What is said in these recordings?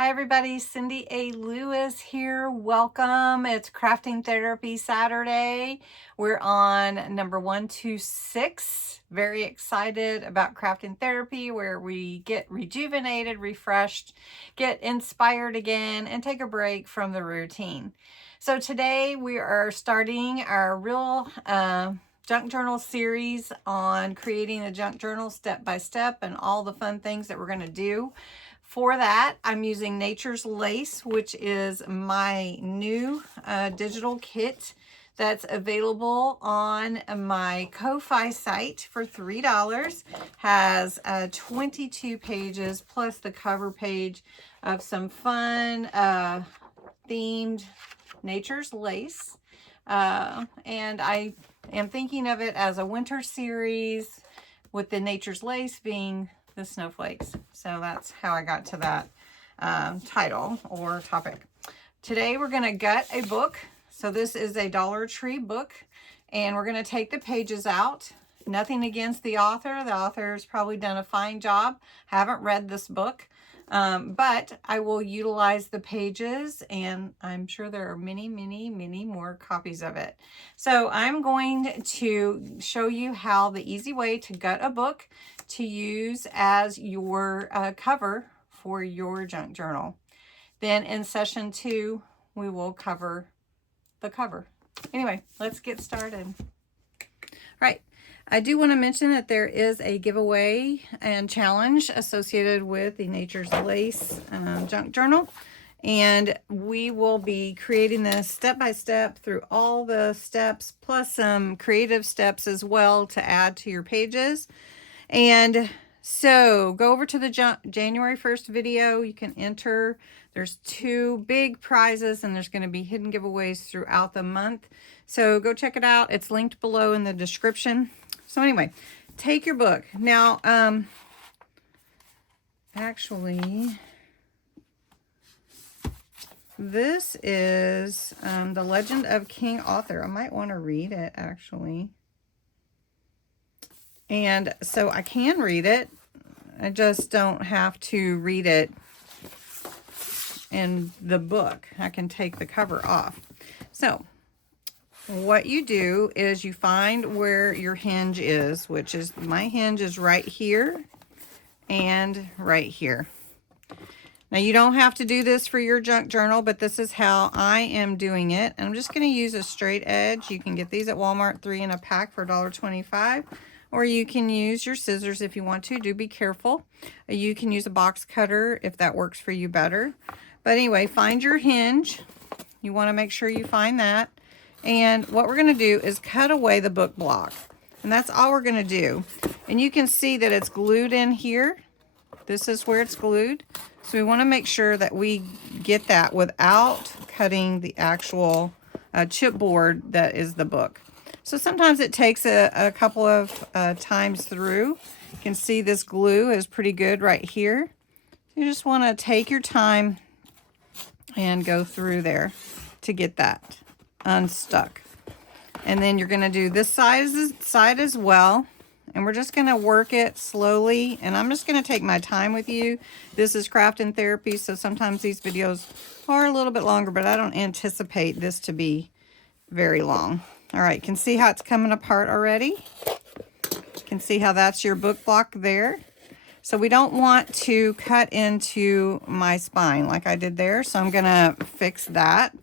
Hi everybody, Cindy A. Lewis here. Welcome. It's Crafting Therapy Saturday. We're on number 126. Very excited about Crafting Therapy, where we get rejuvenated, refreshed, get inspired again, and take a break from the routine. So today we are starting our real junk journal series on creating a junk journal step by step and all the fun things that we're going to do. For that, I'm using Nature's Lace, which is my new digital kit that's available on my Ko-Fi site for $3. Has 22 pages plus the cover page of some fun themed Nature's Lace. And I am thinking of it as a winter series, with the Nature's Lace being the snowflakes. So that's how I got to that title or topic. Today we're going to gut a book. So this is a Dollar Tree book, and we're going to take the pages out. Nothing against the author. The author's probably done a fine job. Haven't read this book. But I will utilize the pages, and I'm sure there are many, many, many more copies of it. So I'm going to show you how the easy way to gut a book to use as your cover for your junk journal. Then in session 2, we will cover the cover. Anyway, let's get started. Right. I do want to mention that there is a giveaway and challenge associated with the Nature's Lace junk journal. And we will be creating this step by step through all the steps, plus some creative steps as well to add to your pages. And so go over to the January 1st video. You can enter. There's 2 big prizes, and there's going to be hidden giveaways throughout the month. So go check it out. It's linked below in the description. So anyway, take your book. Now, actually, this is The Legend of King Arthur. I might want to read it, actually. And so I can read it. I just don't have to read it in the book. I can take the cover off. So what you do is you find where your hinge is, which is, my hinge is right here and right here. Now you don't have to do this for your junk journal, but this is how I am doing it. And I'm just going to use a straight edge. You can get these at Walmart, 3 in a pack for $1.25. Or you can use your scissors if you want to. Do be careful. You can use a box cutter if that works for you better. But anyway, find your hinge. You want to make sure you find that. And what we're going to do is cut away the book block. And that's all we're going to do. And you can see that it's glued in here. This is where it's glued. So we want to make sure that we get that without cutting the actual chipboard that is the book. So sometimes it takes a couple of times through. You can see this glue is pretty good right here. You just want to take your time and go through there to get that unstuck. And then you're going to do this side as well. And we're just going to work it slowly. And I'm just going to take my time with you. This is Crafting Therapy, so sometimes these videos are a little bit longer, but I don't anticipate this to be very long. All right, you can see how it's coming apart already. You can see how that's your book block there. So we don't want to cut into my spine like I did there, so I'm going to fix that.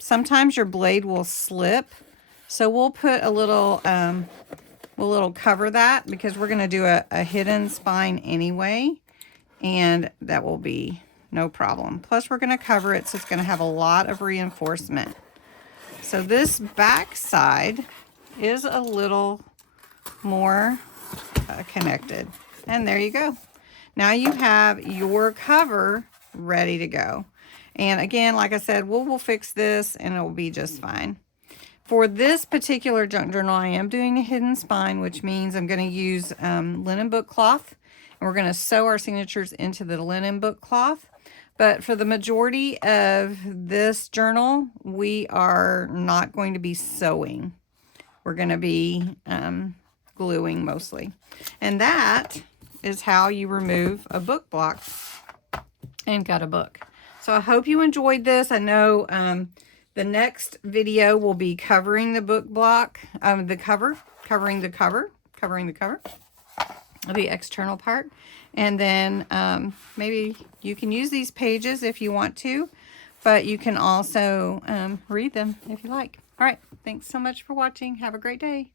Sometimes your blade will slip, so we'll put a little, we'll cover that because we're going to do a hidden spine anyway, and that will be no problem. Plus, we're going to cover it, so it's going to have a lot of reinforcement. So this back side is a little more connected. And there you go. Now you have your cover ready to go. And again, like I said, we'll fix this and it will be just fine. For this particular junk journal, I am doing a hidden spine, which means I'm going to use linen book cloth. And we're going to sew our signatures into the linen book cloth. But for the majority of this journal, we are not going to be sewing. We're going to be gluing mostly. And that is how you remove a book block and got a book. So I hope you enjoyed this. I know the next video will be covering the book block, covering the cover, the external part. And then maybe you can use these pages if you want to, but you can also read them if you like. All right, thanks so much for watching. Have a great day.